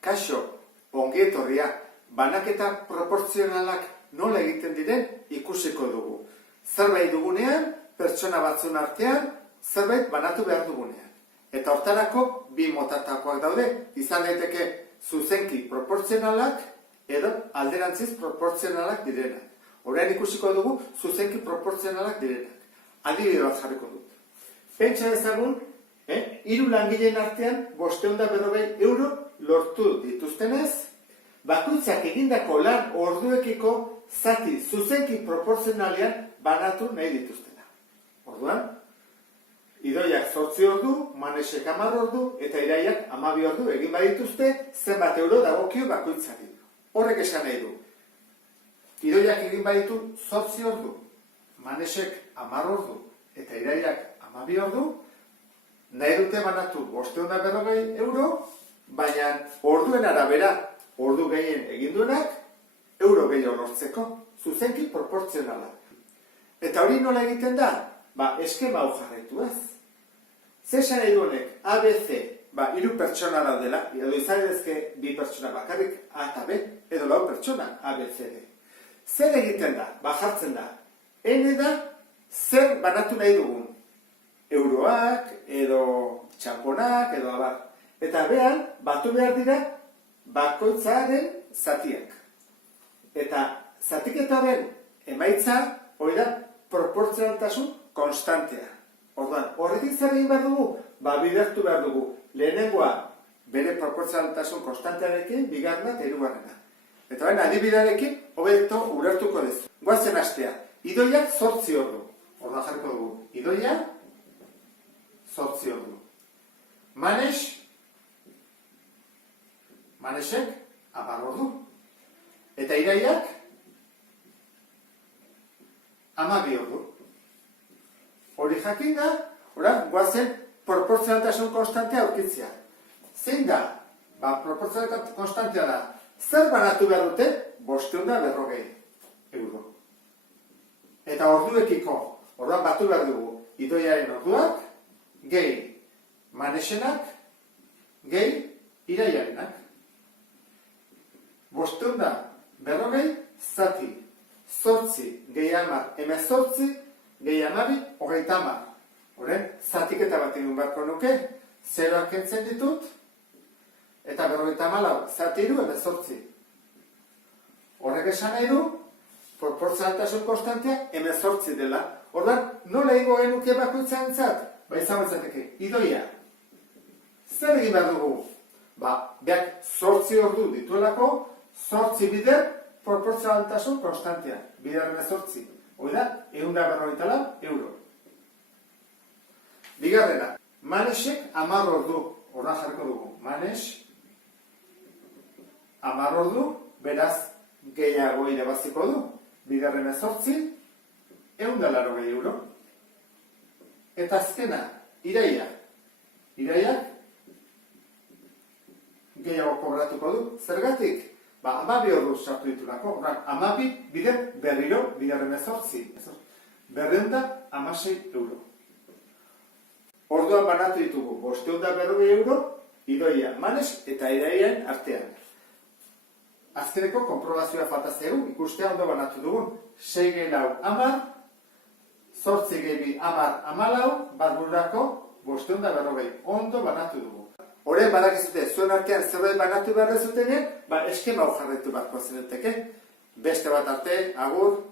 Kaixo, ongi etorria, banaketa proportzionalak nola egiten diren ikusiko dugu. Zerbait dugunean, pertsona batzun artean, zerbait banatu behar dugunean. Eta hortarako bi motatakoak daude, izan daiteke zuzenki proportzionalak edo alderantziz proportzionalak direnak. Orain ikusiko dugu zuzenki proportzionalak direnak. Adibide bat jarriko dut. Pentsa ezagun, 3 langileen artean 540 euro lortu dituztenez, bakoitzak egindako lan orduekiko zati zuzenki proportzionalean banatu nahi dituztena. Orduan, Idoiak 8 ordu, Manesek 10 ordu eta Iraiak 12 ordu egin badituzte, zenbat euro dagokio bakoitzari. Horrek esan nahi du. Idoiak egin baditu 8 ordu, Manesek 10 ordu eta Iraiak 12 ordu, nahi dute banatu 540 euro, baina orduen arabera, ordu gehien egin duenak, euro gehiago lortzeko, zuzenki proportzionala. Eta hori nola egiten da? Eskema hau jarraitu ez. Zer esan nahi du honek? ABC, 3 pertsona daudela, edo izan edezke 2 pertsona bakarrik, A eta B, edo 4 pertsona, A, B, C, D. Zer egiten da? Jartzen da. N da, zer banatu nahi dugun? Euroak, edo txamponak, edo abar. Eta behan, batu behar dira, bakoitzaren zatiak. Eta zatiketaren emaitza, hori da, proportzionaltasun konstantea. Orduan, horretik zer egin behar dugu? Bidertu behar dugu. Lehenengoa, bere proportzionaltasun konstantearekin, bigarrena eta hirugarrena. Eta baina, adibidearekin, hobeto ulertuko dezu. Goazen hastea. Idoiak 8 ordu. Orduan jarriko dugu. Idoiak 8 ordu. Manesek 10 ordu. Eta Iraiak 12 ordu. Hori jakin da, goazen proportzionaltasun konstantea aurkitzea. Zein da? Proportzionaltasun konstantea da. Zer banatu behar dute? 540 euro. Eta orduekiko, orduan batu behar dugu, Idoiaren orduak, gehi Manesenak, gehi Iraiarenak. 540 zati, 8 gehi 10, 18, gehi 12, 30. Horren, zatiketa bat egin beharko nuke, 0 kentzen ditut, eta 54, zati 3, 18. Horrek esan nahi du, proportzionaltasun konstantea 18 dela. Orduan, nola egingo genuke bakoitzantzat? Izan batzateke, Idoia. Zer egin behar dugu? Beak 8 ordu dituelako, 8 bider proportzionaltasun konstantea. Bider 18. Hoi da, 140 euro. Bigarrena, Manesek 10 ordu. Horra jarriko dugu. Manes 10 ordu, beraz, gehiago irabaziko du. Bider 18, 180 euro. Eta azkena, Iraia. Iraiak gehiago kobratuko du. Zergatik? 12 ordu sartu ditulako. 12 bider berriro, bider 18. 216 euro. Orduan banatu ditugu 540 euro, Idoia, Manes eta Iraiaren artean. Azkeneko konprobazioa falta zaigu, ikustea ondo banatu dugun. 6 gehi 10, 8 gehi 10, 14, bat bururako 540. Ondo banatu dugu. Horren badakizute, zuen artean zerbait banatu behar dezutenean, eskema hau jarraitu beharko zeneteke. Beste bat arte, agur.